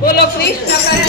Bolo Krishna